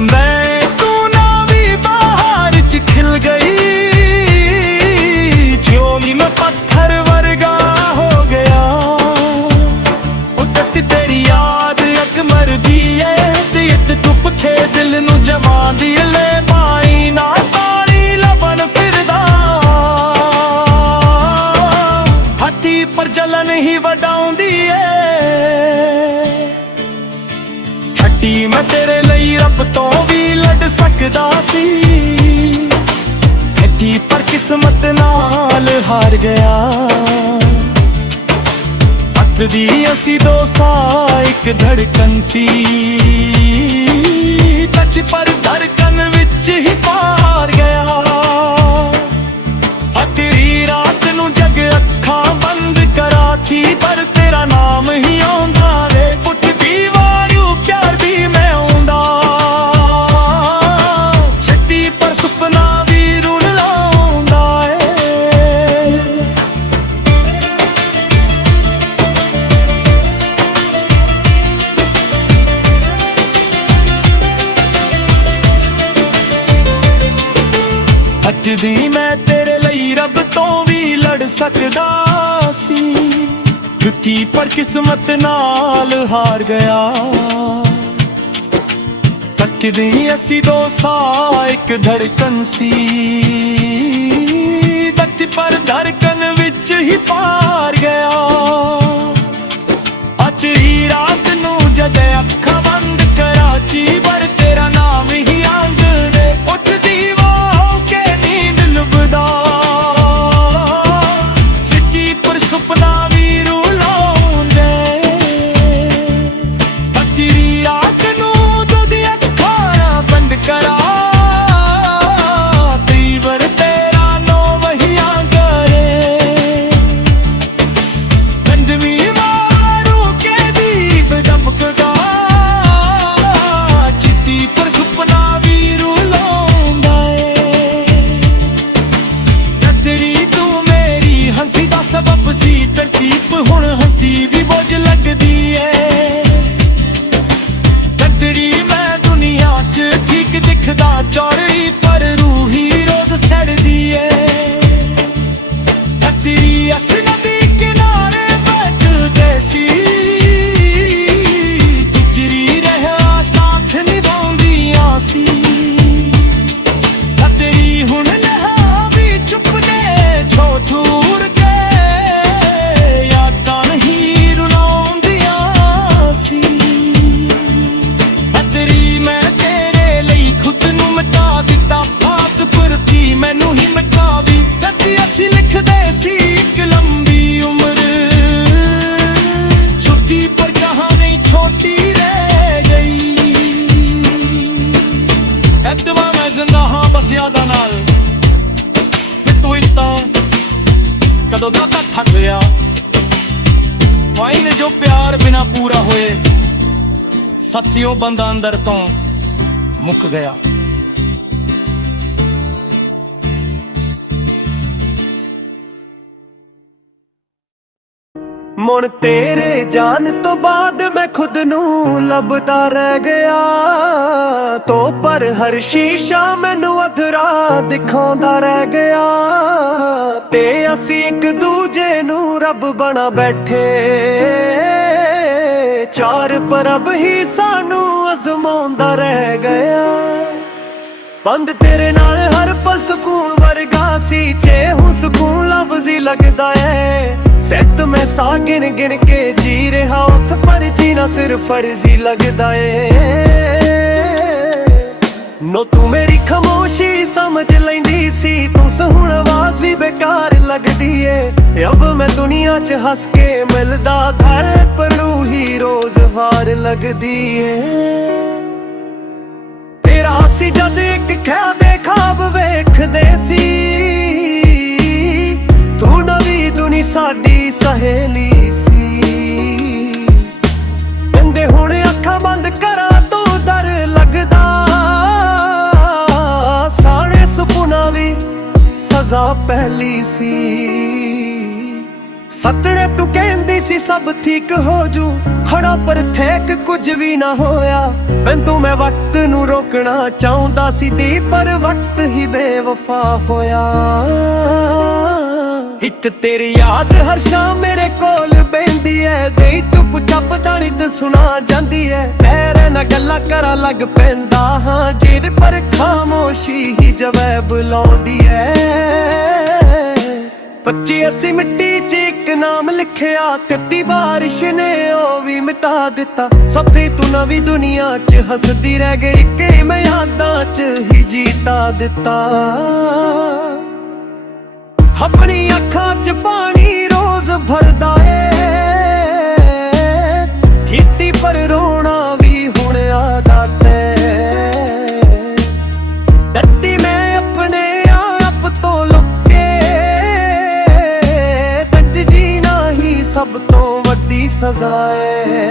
ਮੈਂ ਤੂੰ ਨਾ ਵੀ ਬਾਹਰ ਚ ਖਿਲ ਗਈ, ਜਿਉਂ ਵੀ ਮੈਂ ਪੱਥਰ ਵਰਗਾ ਹੋ ਗਿਆ। ਉਤਤ ਤੇਰੀ ਯਾਦ ਅਕਮਰ ਦੀ ਏ, ਤੇ ਇੱਤ ਚੁੱਪ ਕੇ ਦਿਲ ਨੂੰ ਜਮਾਂਦੀ ਲੈ ਪਾਈ ਨਾ ਪਾਣੀ ਲੱਭਣ ਫਿਰਦਾ। ਹੱਥੀ ਪਰ ਜਲਨ ਹੀ ਵਡਾਉਂਦੀ ਏ। ਹੱਟੀ ਮੈਂ ਤੇਰੇ ਲਈ ਰੱਬ ਤੋਂ ਵੀ ਲੜ ਸਕਦਾ ਸੀ। ਹੱਟੀ ਪਰ ਕਿਸਮਤ ਨਾਲ ਹਾਰ ਗਿਆ। ਅੱਖਦੀ ਅਸੀਂ ਦੋ ਸਾਹ ਇੱਕ ਧੜਕਨ ਸੀ। ਟੱਚ ਪਰ ਧੜਕਨ ਵਿੱਚ ਹੀ ਪਾਰ ਗਿਆ। ਤੇਰੀ ਰਾਤ ਨੂੰ ਜਗ ਅੱਖਾਂ ਬੰਦ ਕਰਾਤੀ, ਪਰ ਤੇਰਾ ਨਾਮ ਹੀ ਆਉਂਦਾ ਰੇ। ਉੱਠਦੀ ਵਾਰੂ ਪਿਆਰ ਵੀ ਮੈਂ ਆਉਂਦਾ। ਛੱਡੀ ਪਰ ਸੁਪਨਾ ਵੀ ਰੁਣ ਲਾਉਂਦਾ ਏ। ਹੱਟਦੀ ਮੈਂ ਤੇਰੇ ਲਈ ਰੱਬ ਤੋਂ ਵੀ ਲੜ ਸਕਦਾ ਸੀ। ਟੁੱਟੀ ਪਰ ਕਿਸਮਤ ਨਾਲ ਹਾਰ ਗਿਆ। ਕੱਟਦੀ ਅਸੀਂ ਦੋ ਸਾਹ ਇੱਕ ਧੜਕਨ ਸੀ। ਟੱਚ ਪਰ ਧੜਕਨ ਵਿੱਚ ਹੀ ਪਾਰ ਗਿਆ। ਅਚਰੀ ਰਾਤ ਨੂੰ ਜਦ ਅੱਖਾਂ ਬੰਦ ਕਰਾਚੀ, ਪਰ ਤੇਰਾ ਨਾਮ ਹੀ ਆਂਗਦੇ। ਉੱਠਦੀ ਵਾਹ ਕੇ ਨੀਂਦ ਲੁਭਦਾ। ਚਿੱਟੀ ਪਰ ਸੁਪਨਾ ਵੀ ਰੁਲਾਉਂਦੇ। ਅਚਰੀ ਰਾਤ ਨੂੰ ਜਦ ਅੱਖਾਂ ਬੰਦ ਕਰਾ, ਤੀਵਰ ਤੇਰਾ ਨੋ ਵਹੀ ਆਂਗਰੇ। ਕੰਜਵੀ ਮਾਰੂ ਕੇ ਦੀਪ ਦਮਕਦਾ। ਚਿੱਟੀ ਪਰ ਸੁਪਨਾ ਵੀ ਰੁਲਾਉਂਦਾ ਏ। ਨਜ਼ਰੀ ਤੂੰ ਮੇਰੀ ਹੰਸੀ ਦਾ ਸਬਬ ਸੀ। ਤਰਤੀਬ ਹੁਣ ਹੰਸੀ ਵੀ ਬੋਝ ਲੱਗਦੀ ਏ। ਨਜ਼ਰੀ ਮੈਂ ਦੁਨੀਆ ਚ ਠੀਕ ਦਿਖਦਾ ਚੌੜੀ, ਪਰ ਰੂਹੀ ਰੋਜ਼ ਸੜਦੀ ਏ। ਤੇਰੀ ਅਸਨਬੀ ਕਿਨਾਰੇ ਬੈਠਦੇ ਸੀ। ਗੁਜਰੀ ਰਿਹਾ ਸਾਥ ਨਿਭਾਉਂਦੀਆਂ ਸੀ। ਤੇਰੀ ਹੁਣ ਲਹਾ ਵੀ ਚੁੱਪ ਨੇ ਛੋ ਛੂਰ ਕੇ। ਯਾਦਾਂ ਹੀ ਰੁਲਾਉਂਦੀਆਂ ਸੀ। ਤੇਰੀ ਮੈਂ ਤੇਰੇ ਲਈ ਖੁਦ ਨੂੰ ਮਿਟਾ ਦਿੱਤਾ। ਬਾਤ ਪ੍ਰਤੀ ਮੈਨੂੰ ਹੀ ਮਿਟਾਵੀ। ਕਦੀ ਅਸੀਂ ਲਿਖਦੇ ਸੀ ਇੱਕ ਲੰਬੀ ਉਮਰ। ਛੋਟੀ ਪਰ ਕਹਾਣੀ ਛੋਟੀ ਰਹਿ ਗਈ। ਐਤਵਾ ਮੈਂ ਜ਼ਿੰਦਾ ਹਾਂ ਬਸ ਯਾਦਾਂ ਨਾਲ। ਕਿ ਤੂੰ ਇੱਦਾਂ ਕਦੋਂ ਦਾ ਤਾਂ ਥੱਕ ਗਿਆ। ਵਾਈ ਨੇ ਜੋ ਪਿਆਰ ਬਿਨਾ ਪੂਰਾ ਹੋਏ, ਸੱਚਿਓ ਬੰਦਾ ਅੰਦਰ ਤੋਂ ਮੁੱਕ ਗਿਆ। ਮੁਣ ਤੇਰੇ ਜਾਣ ਤੋਂ ਬਾਅਦ ਮੈਂ ਖੁਦ ਨੂੰ ਲੱਭਦਾ ਰਹਿ ਗਿਆ। ਤੋ ਪਰ ਹਰ ਸ਼ੀਸ਼ਾ ਮੈਨੂੰ ਅਧੂਰਾ ਦਿਖਾਉਂਦਾ ਰਹਿ ਗਿਆ। ਤੇ ਅਸੀਂ ਇੱਕ ਦੂਜੇ ਨੂੰ ਰੱਬ ਬਣਾ ਬੈਠੇ। ਚਾਰ ਪਰਬ ਹੀ ਸਾਨੂੰ ਅਜ਼ਮਾਉਂਦਾ ਰਹਿ ਗਿਆ। ਬੰਦ ਤੇਰੇ ਨਾਲ ਹਰ ਪਲ ਸਕੂਨ ਵਰਗਾ ਸੀ। ਜੇ ਹੁਣ ਸਕੂਨ ਲਫ਼ਜ਼ੀ ਲੱਗਦਾ ਏ। ਸਿੱਤ ਮੈਂ ਸਾਹ ਗਿਣ ਗਿਣ ਕੇ ਜੀ ਰਿਹਾ ਉੱਠ, ਪਰ ਜੀਣਾ ਸਿਰਫ ਫਰਜ਼ੀ ਲੱਗਦਾ ਏ। ਨੋ ਤੂੰ ਮੇਰੀ ਖਾਮੋਸ਼ੀ ਸਮਝ ਲੈਂਦੀ ਸੀ, ਤੂੰ ਹੁਣ ਆਵਾਜ਼ ਵੀ ਬੇਕਾਰ ਲੱਗਦੀ ਏ। ਅਬ ਮੈਂ ਦੁਨੀਆ 'ਚ ਹੱਸ ਕੇ ਮਿਲਦਾ ਘਰ ਪਰੂ ਹੀ ਰੋਜ਼ ਹਾਰ ਲੱਗਦੀ ਏ। ਤੇਰਾ ਸੀ ਜਦ ਇੱਕ ਖਿਆ ਦੇ ਖਾਬ ਵੇਖਦੇ ਸੀ, ਤੂੰ ਨਵੀਂ ਦੁਨੀ ਸਾਡੀ ਸਹੇਲੀ ਸੀ। ਕਹਿੰਦੇ ਹੁਣ ਅੱਖਾਂ ਬੰਦ ਕਰਾਂ ਤੋਂ ਡਰ ਲੱਗਦਾ, ਸਾਣੇ ਸੁਪਨਾ ਵੀ ਸਜ਼ਾ ਪਹਿਲੀ ਸੀ। ਸੱਤਣੇ ਤੂੰ ਕਹਿੰਦੀ ਸੀ ਸਭ ਠੀਕ ਹੋ ਜੂ, ਖੜਾ ਪਰ ਠੇਕ ਕੁਝ ਵੀ ਨਾ ਹੋਇਆ। ਮੈਨੂੰ ਮੈਂ ਵਕਤ ਨੂੰ ਰੋਕਣਾ ਚਾਹੁੰਦਾ ਸੀ ਦੀ, ਪਰ ਵਕਤ ਹੀ ਬੇਵਫਾ ਹੋਇਆ। ਇੱਕ ਤੇਰੀ ਯਾਦ ਹਰ ਸ਼ਾਮ ਮੇਰੇ ਕੋਲ ਬਹਿੰਦੀ ਐ, ਦੇ ਚੁੱਪ ਚਾਪ ਜਾਣੀ ਤੇ ਸੁਣਾ ਜਾਂਦੀ ਐ। ਤੇਰੇ ਨਾਲ ਗੱਲਾਂ ਕਰਾਂ ਲੱਗ ਪੈਂਦਾ ਹਾਂ, ਜਿਰ ਪਰ ਖਾਮੋਸ਼ੀ ਹੀ ਜਵਾਬ ਲਾਉਂਦੀ ਐ। 25 ਮਿੱਟੀ 'ਚ ਇੱਕ ਨਾਮ ਲਿਖਿਆ, ਕੱਤੀ ਬਾਰਿਸ਼ ਨੇ ਉਹ ਵੀ ਮਿਟਾ ਦਿੱਤਾ। ਸਭੀ ਤੂੰ ਨਵੀਂ ਦੁਨੀਆ 'ਚ ਹੱਸਦੀ ਰਹਿ ਗਈ, ਕਿ ਮੈਂ ਯਾਦਾਂ 'ਚ ਹੀ ਜੀਤਾ ਦਿੱਤਾ। ਆਪਣੀ ਅੱਖਾਂ 'ਚ ਪਾਣੀ ਰੋਜ਼ ਭਰਦਾ ਏ, ਠੀਤੀ ਪਰ ਰੋਣਾ ਵੀ ਹੁਣ ਆਦਤ ਏ। ਡਰਦੀ ਮੈਂ ਆਪਣੇ ਆਪ ਤੋਂ ਲੁਕੇ, ਤੱਜ ਜੀਣਾ ਹੀ ਸਭ ਤੋਂ ਵੱਡੀ ਸਜ਼ਾ ਏ।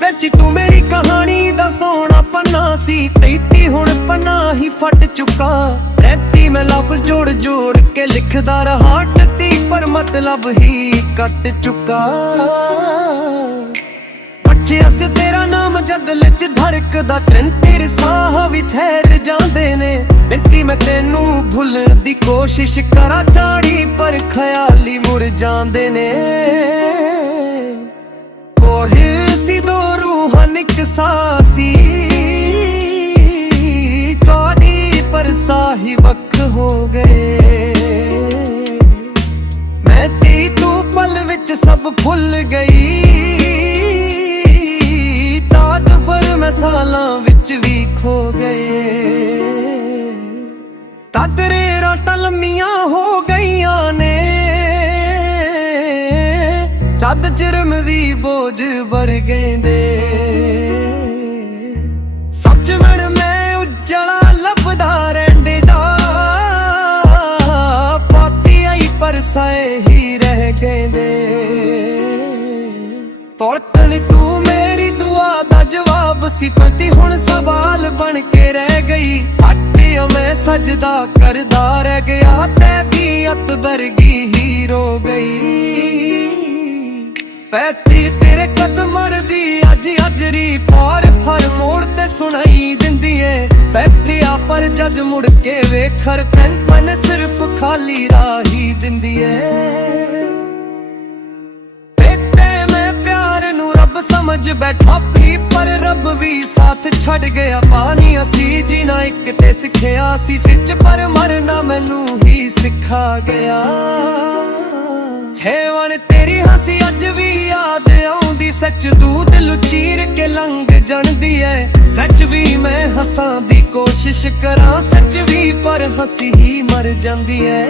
ਵਿੱਚ ਤੂੰ ਮੇਰੀ ਕਹਾਣੀ ਦਾ ਸੋਹਣਾ ਪੰਨਾ ਸੀ, 33 ਹੁਣ ਪੰਨਾ ਹੀ ਫਟ ਚੁੱਕਾ। 33 ਮੈਂ ਲਫ਼ਜ਼ ਜੋੜ ਜੋੜ ਕੇ ਲਿਖਦਾ ਰਹਾ, 38 ਪਰ ਮਤਲਬ ਹੀ ਕੱਟ ਚੁੱਕਾ। ਬੱਚਿਆਂ ਸੇ ਤੇਰਾ ਨਾਮ ਜਦ ਦਿਲ 'ਚ ਧੜਕਦਾ, ਤੇਰੇ ਸਾਹ ਵੀ ਠਹਿਰ ਜਾਂਦੇ ਨੇ। ਬਿੰਤੀ ਮੈਂ ਤੈਨੂੰ ਭੁੱਲਣ ਦੀ ਕੋਸ਼ਿਸ਼ ਕਰਾਂ ਚਾੜੀ, ਪਰ ਖਿਆਲੀ ਮੁਰ ਜਾਂਦੇ ਨੇ। ਕੋਹੇ ਸੀ ਦੋ ਰੂਹਾਂ ਨਿਕਸਾ ਸੀ, ਤੁਹਾਡੀ ਪਰ ਸਾਹੀ ਵੱਖ ਹੋ ਗਏ। ਮੈਂ ਤੀ ਤੂੰ ਪਲ ਵਿੱਚ ਸਭ ਭੁੱਲ ਗਈ, ਤਾਜ ਪਰ ਮੈਂ ਸਾਲਾਂ ਵਿੱਚ ਵੀ ਖੋ ਗਏ। ਤਾਦਰੇ ਰਾਤਾਂ ਲੰਮੀਆਂ ਹੋ ਗਈਆਂ ਨੇ, ਜਦ ਜਰਮ ਦੀ ਬੋਝ ਭਰ ਗਏ ਨੇ। ਸੱਚ ਵਣ ਮੈਂ ਉਜਲਾ ਲੱਭਦਾ ਰਹਿੰਦੇ ਦਾ, ਪਾਤੀ ਆਈ ਪਰ ਸਾਏ ਹੀ ਰਹਿ ਗਏ ਨੇ। ਤੁਰਤਨ ਤੂੰ ਮੇਰੀ ਦੁਆ ਦਾ ਜਵਾਬ ਸੀ, ਪਤੀ ਹੁਣ ਸਵਾਲ ਬਣ ਕੇ ਰਹਿ ਗਈ। ਹੱਟਿਆ ਮੈਂ ਸਜਦਾ ਕਰਦਾ ਰਹਿ ਗਿਆ, ਤੈਬੀਅਤ ਵਰਗੀ ਹੀ ਰੋ ਗਈ। ਪੈਤੀ ਤੇਰੇ ਕਦਮਾਂ ਦੀ ਅੱਜ ਅਜਰੀ ਪਾਰ ਹਰ ਮੋੜ ਤੇ ਸੁਣਾਈ ਦਿੰਦੀ ਏ। ਬੈਠਿਆ ਪਰ ਜਦ ਮੁੜ ਕੇ ਵੇਖਰ ਮਨ ਸਿਰਫ ਖਾਲੀ ਰਾਹ ਹੀ ਦਿੰਦੀ ਏ। ਬੇਟੇ ਮੈਂ ਪਿਆਰ ਨੂੰ ਰੱਬ ਸਮਝ ਬੈਠਾ ਵੀ, ਪਰ ਰੱਬ ਵੀ ਸਾਥ ਛੱਡ ਗਿਆ। ਪਾਣੀ ਅਸੀਂ ਜੀਣਾ ਇੱਕ ਤੇ ਸਿੱਖਿਆ ਸੀ ਸੱਚ, ਪਰ ਮਰਨਾ ਮੈਨੂੰ ਹੀ ਸਿਖਾ ਗਿਆ। ਛੇਵਣ ਤੇਰੀ ਹੱਸੀ ਅੱਜ ਵੀ ਯਾਦ ਆਉਂਦੀ, ਸੱਚ ਤੂੰ ਦਿਲ ਚੀਰ ਕੇ ਲੰਘ ਜਾਂਦੀ ਐ। ਸੱਚ ਵੀ ਮੈਂ ਹੱਸਾਂ ਦੀ ਕੋਸ਼ਿਸ਼ ਕਰਾਂ, ਸੱਚ ਵੀ ਪਰ ਹੱਸੀ ਹੀ ਮਰ ਜਾਂਦੀ ਐ।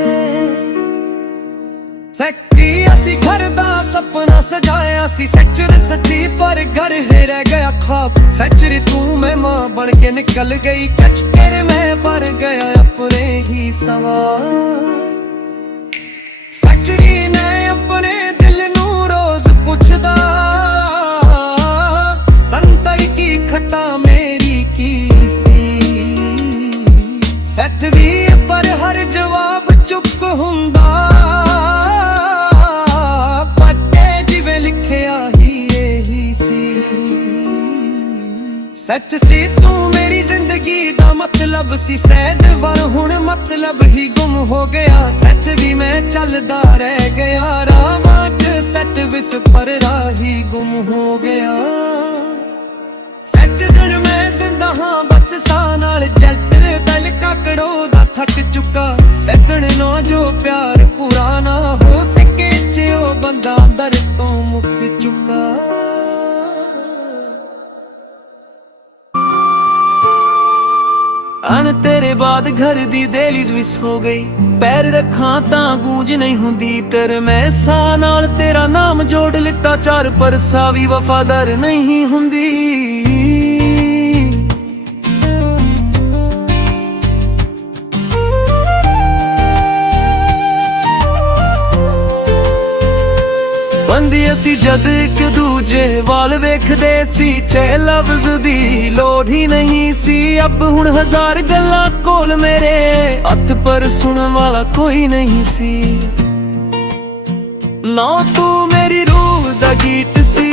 ਸੱਚੀ ਅਸੀਂ ਘਰ ਦਾ ਸੁਪਨਾ ਸਜਾਇਆ ਸੀ, ਸੱਚਰ ਸੱਚੀ ਪਰ ਘਰ ਹੀ ਰਹਿ ਗਿਆ ਖਾਬ। ਸੱਚਰੀ ਤੂੰ ਮੈਂ ਮਾਂ ਬਣ ਕੇ ਨਿਕਲ ਗਈ, ਕੱਚ ਤੇਰੇ ਮੈਂ ਭਰ ਗਿਆ ਆਪਣੇ ਹੀ ਸਵਾਲ। ਸੱਚਰੀ ਨੇ ਆਪਣੇ ਦਿਲ ਨੂੰ ਰੋਜ਼ ਪੁੱਛਦਾ, ਸੰਤਾਈ ਕੀ ਖਤਾ ਮੇਰੀ ਕੀ ਸੀ। ਸੱਚ ਵੀ ਪਰ ਹਰ ਜਵਾਬ ਚੁੱਪ ਹੁੰਦਾ, ਪੱਕੇ ਜਿਵੇਂ ਲਿਖਿਆ ਹੀ ਇਹੀ ਸੀ। ਸੱਚ ਸੀ ਤੂੰ ਮੇਰੀ ਜ਼ਿੰਦਗੀ ਦਾ ਮਤਲਬ ਸੀ, ਸੈਦ ਵੱਲ ਹੁਣ ਮਤਲਬ ਹੀ ਗੁੰਮ ਹੋ ਗਿਆ। ਸੱਚ ਵੀ ਮੈਂ ਚੱਲਦਾ ਰਹਿ ਗਿਆ ਰਾਵਾਂ 'ਚ, ਸੱਚ ਵਿਸ ਪਰ ਰਾਹੀ ਗੁੰਮ ਹੋ ਗਿਆ। ਸੱਚ ਦਿਨ ਮੈਂ ਜ਼ਿੰਦਾ ਹਾਂ ਬਸ ਸਾਹ ਨਾਲ, ਜਲ ਦਿਲ ਕਾਕੜੋ ਦਾ ਥੱਕ ਚੁੱਕਾ। ਸੱਜਣ ਨਾ ਜੋ ਪਿਆਰ ਪੂਰਾ ਨਾ ਹੋ ਸਕੇ, 'ਚ ਉਹ ਬੰਦਾ ਦਰ ਤੋਂ ਮੁੱਕ ਚੁੱਕਾ। ਅਨ ਤੇਰੇ ਬਾਅਦ ਘਰ ਦੀ ਦਹਲੀਜ਼ ਵੀ ਸੋ ਗਈ, ਪੈਰ ਰੱਖਾਂ ਤਾਂ ਗੂੰਜ ਨਹੀਂ ਹੁੰਦੀ ਤੇਰੇ ਮੈਂ ਸਾਹ ਨਾਲ ਤੇਰਾ ਨਾਮ ਜੋੜ ਲਿੱਤਾ ਚਾਰ ਪਰ ਸਾਹ ਵੀ ਵਫਾਦਾਰ ਨਹੀਂ ਹੁੰਦੀ। ਬੰਦੀ ਅਸੀਂ ਜਦ ਇੱਕ ਦੂਜੇ ਵੱਲ ਵੇਖਦੇ ਸੀ, ਛੇ ਲਫ਼ਜ਼ ਦੀ ਲੋੜ ਹੀ ਨਹੀਂ ਸੀ। ਅਬ ਹੁਣ ਹਜ਼ਾਰ ਗੱਲਾਂ ਕੋਲ ਮੇਰੇ ਹੱਥ ਪਰ ਸੁਣਨ ਵਾਲਾ ਕੋਈ ਨਹੀਂ ਸੀ। ਨਾ ਤੂੰ ਮੇਰੀ ਰੂਹ ਦਾ ਗੀਤ ਸੀ,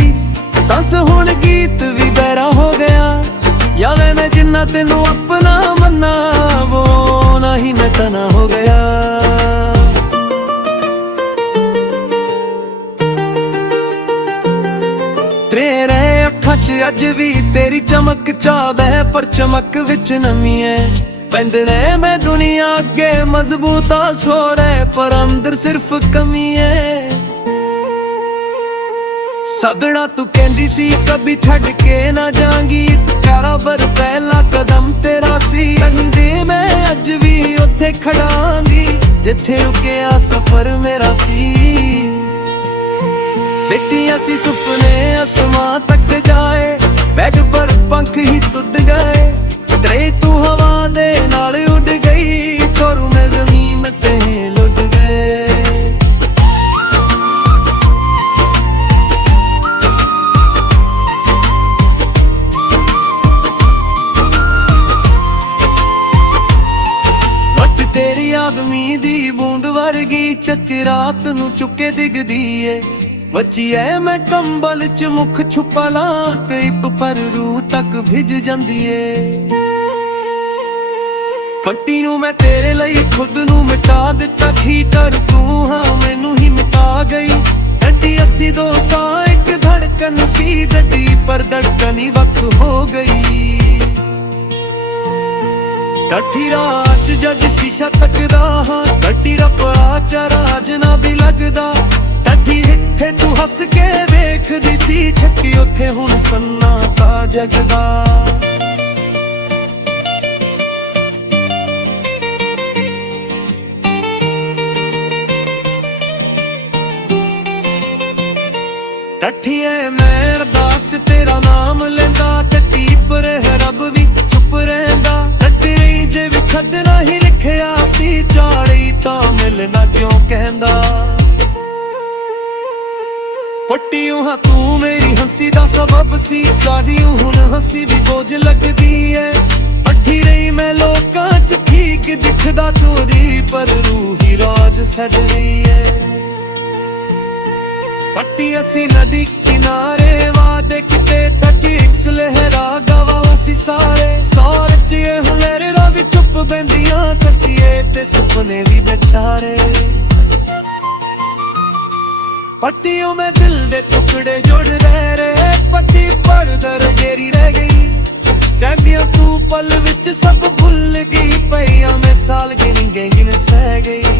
ਦੱਸ ਹੁਣ ਗੀਤ ਵੀ ਬਹਿਰਾ ਹੋ ਗਿਆ। ਯਾਲੇ ਮੈਂ ਜਿੰਨਾ ਤੈਨੂੰ ਆਪਣਾ ਮੰਨਾ, ਵੋ ਨਹੀਂ ਮੈਂ ਤਨਾ ਹੋ ਗਿਆ। ਤੇਰੇ ਅੱਖਾਂ 'ਚ ਅੱਜ ਵੀ ਤੇਰੀ ਚਮਕ ਚਾਹਦਾ ਹੈ, ਪਰ ਚਮਕ ਵਿੱਚ ਨਮੀ ਹੈ। ਪੈਂਦਣੇ ਮੈਂ ਦੁਨੀਆ ਅੱਗੇ ਮਜ਼ਬੂਤਾ ਸੋੜੇ, ਪਰ ਅੰਦਰ ਸਿਰਫ ਕਮੀ ਹੈ। ਸਦਣਾ ਤੂੰ ਕਹਿੰਦੀ ਸੀ ਕਦੀ ਛੱਡ ਕੇ ਨਾ ਜਾਵਾਂਗੀ, ਪਿਆਰਾ ਪਰ ਪਹਿਲਾ ਕਦਮ ਤੇਰਾ ਸੀ। ਕਹਿੰਦੀ ਮੈਂ ਅੱਜ ਵੀ ਉੱਥੇ ਖੜਾਂਗੀ ਜਿੱਥੇ ਰੁਕਿਆ ਸਫ਼ਰ ਮੇਰਾ ਸੀ। बेटियां सी सुपने आसमां तक से जाए, बेड पर पंख ही टूट गए। तेरे तू हवा दे नाल उड़ गई, छोरू मैं जमीन ते लुट गए। बच तेरी आदमी दी बूंद वर्गी चच रात नू चुके दिखदी है। बची है मैं कंबल च मुख छुपा ला, ते एक पर रूह तक भिज जांदी है। फट्टी नू मैं तेरे ਲਈ खुद नू मिटा दिता, ठीटर तू हाँ मैनू ही मिटा गई। 80 दो सा एक धड़कन सी ददी, पर धड़कन ही वक्त हो गई। टट्ठी रात जज शीशा तकदा हाँ, टट्टी रपड़ा चराज ना भी लगदा। टट्ठी ਇੱਥੇ ਤੂੰ ਹੱਸ ਕੇ ਵੇਖਦੀ ਸੀ, ਛੱਕੀ ਉੱਥੇ ਹੁਣ ਸੰਨਾਟਾ ਜਗਦਾ। ਟੱਠੀ ਐ ਮੈਂ ਅਰਦਾਸ ਤੇਰਾ ਨਾਮ ਲੈਂਦਾ, ਟੱਟੀ ਪਰ ਰੱਬ ਵੀ ਚੁੱਪ ਰਹਿੰਦਾ। ਟੱਟੀ ਰਹੀ ਜੇ ਵੀ ਛੱਡਣਾ ਹੀ ਲਿਖਿਆ ਸੀ, ਚਾੜੀ ਤਾਂ ਮਿਲਣਾ ਕਿਉਂ ਕਹਿੰਦਾ। ਫੱਟੀਓ ਹਾਂ ਤੂੰ ਮੇਰੀ ਹੰਸੀ ਦਾ ਸਬਬ ਸੀ, ਚਾਹੀਓ ਹੁਣ ਹੰਸੀ ਵੀ ਬੋਝ ਲੱਗਦੀ ਏ। ਅੱਠੀ ਰਹੀ ਮੈਂ ਲੋਕਾਂ 'ਚ ਠੀਕ ਦਿਖਦਾ ਚੋਰੀ, ਪਰ ਰੂਹੀ ਰਾਜ ਛੱਡਦੀ ਏ। ਪੱਟੀ ਅਸੀਂ ਨਦੀ ਕਿਨਾਰੇ ਵਾਦੇ ਕਿਤੇ, ਟੱਟੀ ਇੱਕ ਲਹਿਰਾ ਗਵਾ ਅਸੀਂ ਸਾਰੇ। ਸਾਰੇ 'ਚ ਇਹ ਲਹਿਰਾਂ ਵੀ ਚੁੱਪ ਬੈਂਦੀਆਂ, ਟੱਟੀਏ ਤੇ ਸੁਪਨੇ ਵੀ ਵਿਚਾਰੇ। पट्टियों में दिल दे टुकड़े जोड़ रहे, पट्टी पर दर गेरी रह गई। कहदिया तू पल विच सब भुल गई, पैया में साल गिन सह गई।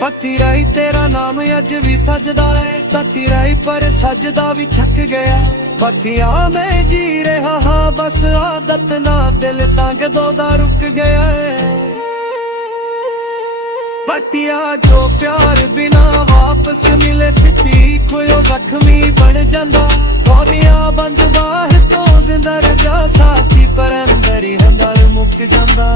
पट्टी राई तेरा नाम अज भी सजदा है, पट्टी राई पर सजदा भी छक गया। पट्टिया में जी रहा हाँ बस आदत ना, दिल तां कदों दा रुक गया है। पट्टिया जो प्यार बिना वापस मिले, फिटी खोयो जख्मी बन जांदा। गोलियां बंद बाह तो जिंदा रह जा साथी, पर अंदर ही अंदर मुक जांदा।